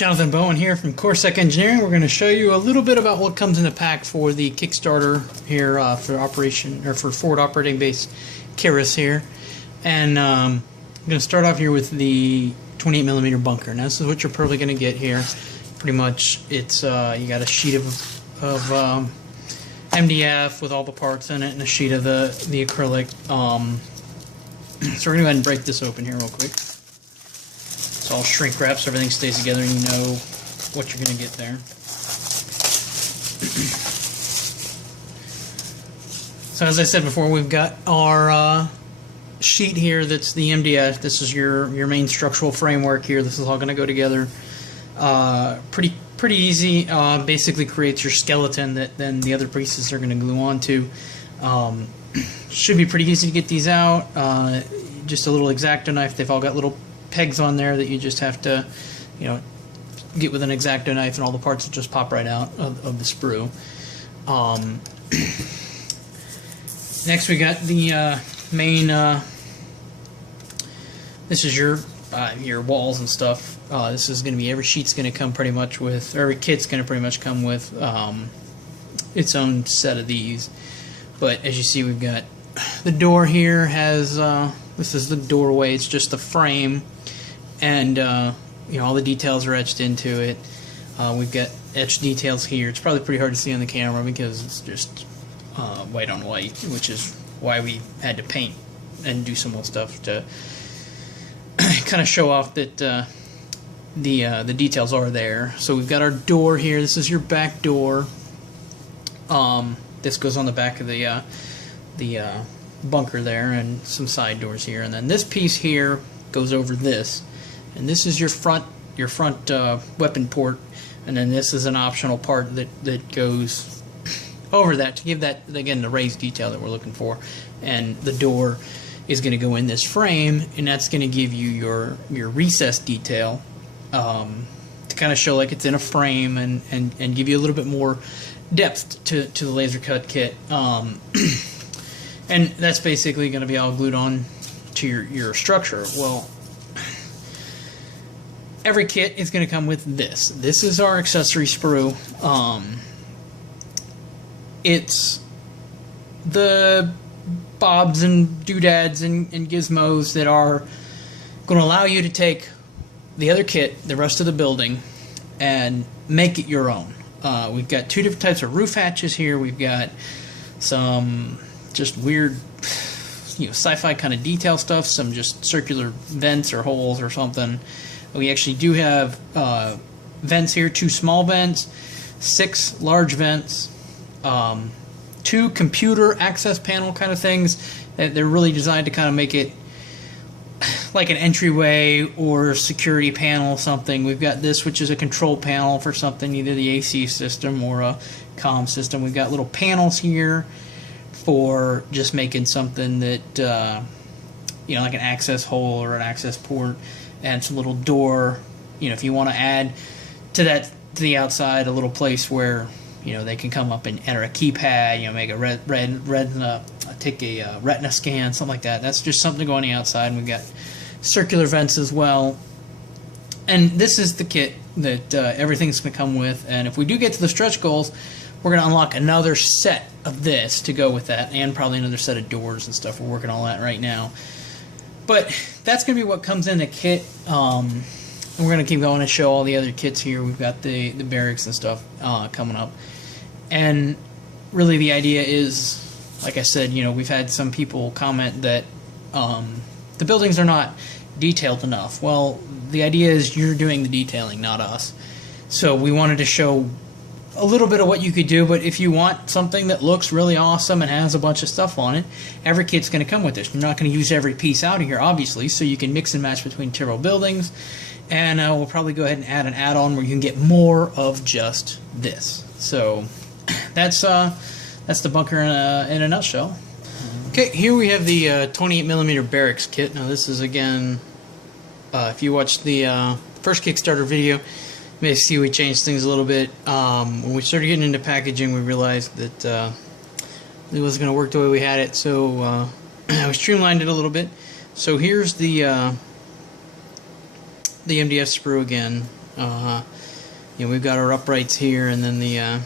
Jonathan Bowen here from Corsac Engineering. We're going to show you a little bit about what comes in the pack for the Kickstarter here for operation or for forward operating base Kiris here. And I'm going to start off here with the 28mm bunker. Now this is what you're probably going to get here. Pretty much it's you got a sheet of MDF with all the parts in it and a sheet of the acrylic. So we're going to go ahead and break this open here real quick. It's all shrink wrap so everything stays together and you know what you're going to get there. So as I said before, we've got our sheet here that's the MDF. This is your main structural framework here. This is all going to go together. Pretty easy. Basically creates your skeleton that then the other pieces are going to glue onto. Should be pretty easy to get these out. Just a little X-Acto knife. They've all got little pegs on there that you just have to, get with an X-Acto knife, and all the parts will just pop right out of the sprue. Next, we got the main. This is your walls and stuff. This is going to be, every sheet's going to come pretty much with, or every kit's going to pretty much come with its own set of these. But as you see, we've got the door here has this is the doorway. It's just the frame, and all the details are etched into it. We've got etched details here. It's probably pretty hard to see on the camera because it's just white on white, which is why we had to paint and do some more stuff to kind of show off that the details are there. So we've got our door here. This is your back door. This goes on the back of the bunker there, and some side doors here, and then this piece here goes over this, and this is your front weapon port, and then this is an optional part that goes over that to give that, again, the raised detail that we're looking for. And the door is going to go in this frame, and that's going to give you your recessed detail to kind of show like it's in a frame and give you a little bit more depth to the laser cut kit. And that's basically going to be all glued on to your structure. Well, every kit is going to come with this. This is our accessory sprue. It's the bobs and doodads and gizmos that are going to allow you to take the other kit, the rest of the building, and make it your own. We've got two different types of roof hatches here. We've got some just weird, sci-fi kind of detail stuff, some just circular vents or holes or something. We actually do have vents here, 2 small vents, 6 large vents, 2 computer access panel kind of things. They're really designed to kind of make it like an entryway or security panel or something. We've got this, which is a control panel for something, either the AC system or a comm system. We've got little panels here for just making something that, like an access hole or an access port, and some little door, if you want to add to the outside a little place where, they can come up and enter a keypad, make a retina, take a retina scan, something like that. That's just something to go on the outside. And we've got circular vents as well. And this is the kit that everything's going to come with. And if we do get to the stretch goals, we're going to unlock another set of this to go with that, and probably another set of doors and stuff. We're working on that right now. But that's going to be what comes in the kit. And we're going to keep going and show all the other kits here. We've got the barracks and stuff coming up. And really the idea is, like I said, we've had some people comment that the buildings are not detailed enough. Well, the idea is you're doing the detailing, not us. So we wanted to show a little bit of what you could do, but if you want something that looks really awesome and has a bunch of stuff on it, every kit's going to come with this. You're not going to use every piece out of here, obviously, so you can mix and match between several buildings, and we'll probably go ahead and add an add-on where you can get more of just this. So that's the bunker in a nutshell. Okay, here we have the 28mm barracks kit. Now this is, again, if you watched the first Kickstarter video, you may see we changed things a little bit. When we started getting into packaging, we realized that it wasn't going to work the way we had it, so we streamlined it a little bit. So here's the MDF sprue again. You know, we've got our uprights here, and then the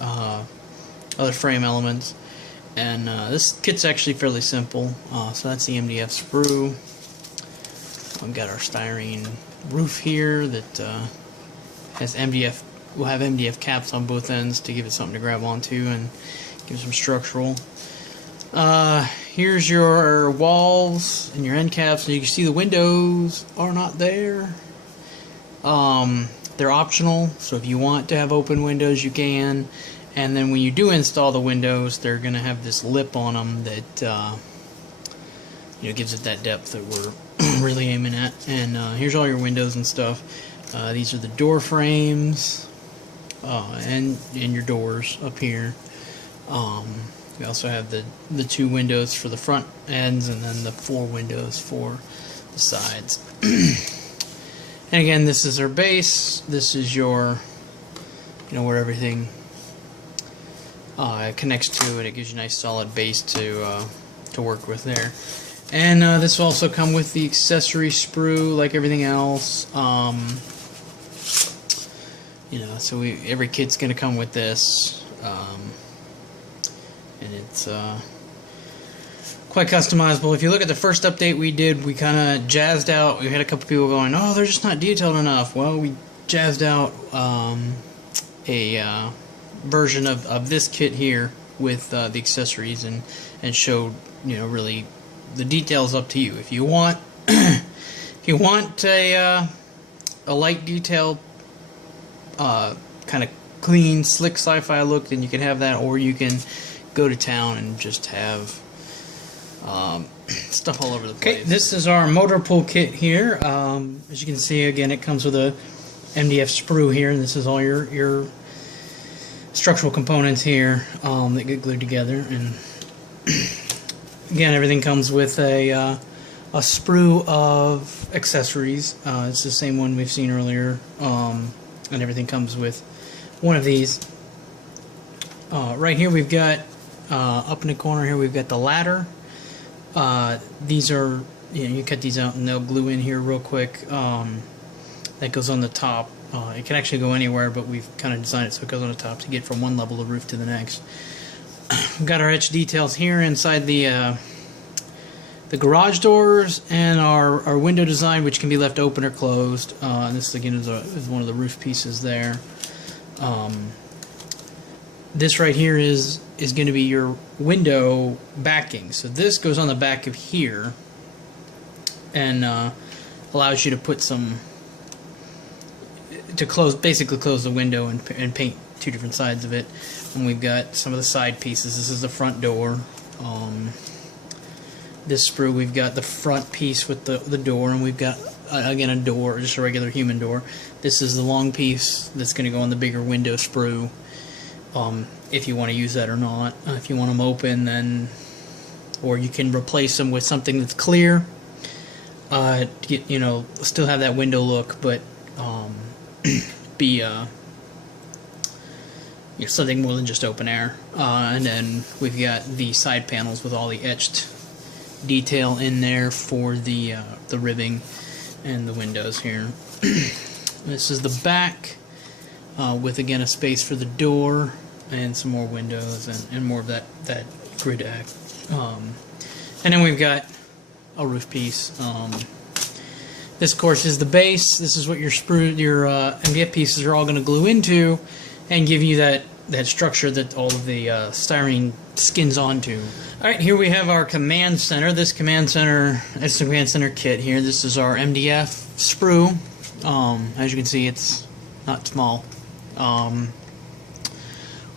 other frame elements. And this kit's actually fairly simple. So that's the MDF sprue. We've got our styrene roof here that has MDF. We'll have MDF caps on both ends to give it something to grab onto and give it some structural. Here's your walls and your end caps, and you can see the windows are not there. They're optional, so if you want to have open windows, you can. And then when you do install the windows, they're going to have this lip on them that you know, gives it that depth that we're really aiming at. And here's all your windows and stuff. These are the door frames and your doors up here. We also have the 2 windows for the front ends, and then the 4 windows for the sides. And again, this is our base. This is your, you know, where everything connects to it. It gives you a nice solid base to work with there. And this will also come with the accessory sprue, like everything else. You know, so every kit's gonna come with this, and it's quite customizable. If you look at the first update we did, we kind of jazzed out. We had a couple people going, "Oh, they're just not detailed enough." Well, we jazzed out a version of this kit here with the accessories and showed, you know, really the details up to you. If you want if you want a light detailed kind of clean slick sci-fi look, then you can have that, or you can go to town and just have stuff all over the place. Okay, this is our motor pool kit here. As you can see, again, it comes with a MDF sprue here, and this is all your structural components here that get glued together. And again, everything comes with a sprue of accessories. It's the same one we've seen earlier, and everything comes with one of these. Right here we've got up in the corner here we've got the ladder. These are, you know, you cut these out and they'll glue in here real quick. That goes on the top. It can actually go anywhere, but we've kind of designed it so it goes on the top to get from one level of roof to the next. We've got our etched details here inside the garage doors, and our window design, which can be left open or closed. And this again is one of the roof pieces there. This right here is going to be your window backing. So this goes on the back of here and allows you to put some, to basically close the window and paint 2 different sides of it. And we've got some of the side pieces. This is the front door. This sprue, we've got the front piece with the door, and we've got again a door, just a regular human door. This is the long piece that's going to go on the bigger window sprue. If you want to use that or not. If you want them open, then, or you can replace them with something that's clear. To get, you know, still have that window look, but be you know, something more than just open air. And then we've got the side panels with all the etched detail in there for the ribbing and the windows here. This is the back with again a space for the door and some more windows and more of that grid act. And then we've got a roof piece. This of course is the base. This is what your MDF pieces are all going to glue into and give you that structure that all of the styrene skins onto. Alright, here we have our command center. This command center, it's the command center kit here. This is our MDF sprue. As you can see, it's not small.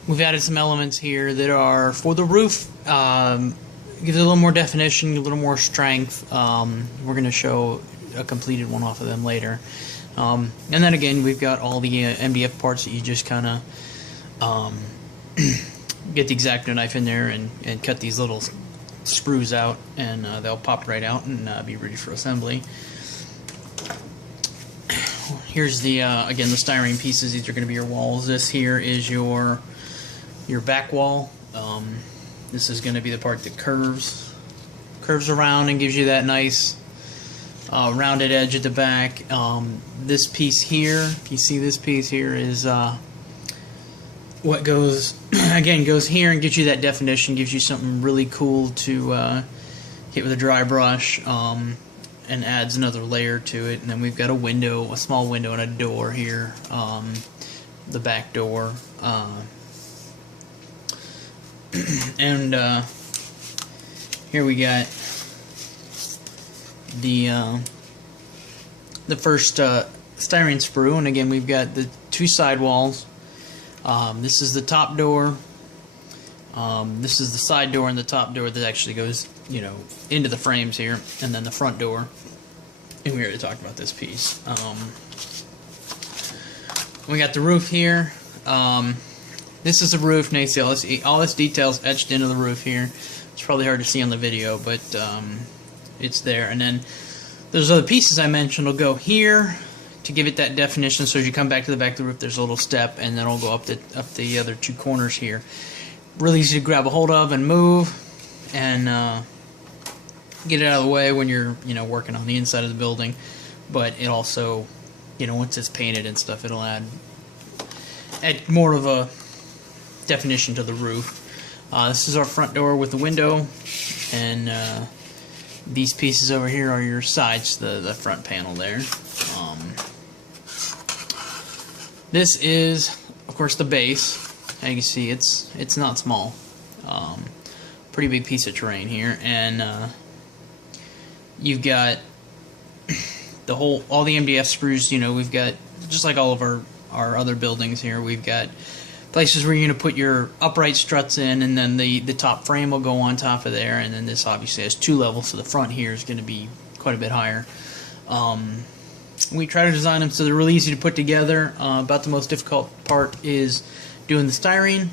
We've added some elements here that are for the roof. Gives it a little more definition, a little more strength. We're going to show a completed one off of them later. And then again, we've got all the MDF parts that you just kind of get the X-Acto knife in there and cut these little sprues out, and they'll pop right out and be ready for assembly. Here's the again the styrene pieces. These are going to be your walls. This here is your back wall. This is going to be the part that curves around and gives you that nice rounded edge at the back. This piece here, if you see this piece here, is what goes again goes here and gives you that definition, gives you something really cool to hit with a dry brush, and adds another layer to it. And then we've got a window, a small window, and a door here, the back door, and here we got the first styrene sprue, and again we've got the two side walls. This is the top door. This is the side door and the top door that actually goes, you know, into the frames here, and then the front door. And we already talked about this piece. We got the roof here. This is the roof. Now you see all this details etched into the roof here. It's probably hard to see on the video, but it's there. And then those other pieces I mentioned will go here to give it that definition. So as you come back to the back of the roof, there's a little step, and then it'll go up the other two corners here. Really easy to grab a hold of and move, and get it out of the way when you're, you know, working on the inside of the building. But it also, you know, once it's painted and stuff, it'll add more of a definition to the roof. This is our front door with the window, and these pieces over here are your sides, the front panel there. This is, of course, the base. As you can see, it's not small. Pretty big piece of terrain here, and you've got all the MDF sprues. You know, we've got, just like all of our other buildings here, we've got places where you're going to put your upright struts in, and then the top frame will go on top of there, and then this obviously has two levels, so the front here is going to be quite a bit higher. We try to design them so they're really easy to put together. About the most difficult part is doing the styrene,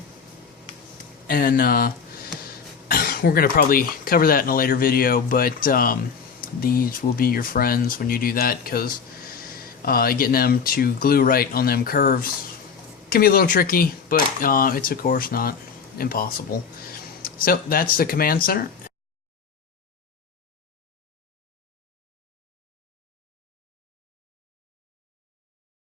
and we're going to probably cover that in a later video, but these will be your friends when you do that, because getting them to glue right on them curves can be a little tricky, but it's of course not impossible. So that's the command center.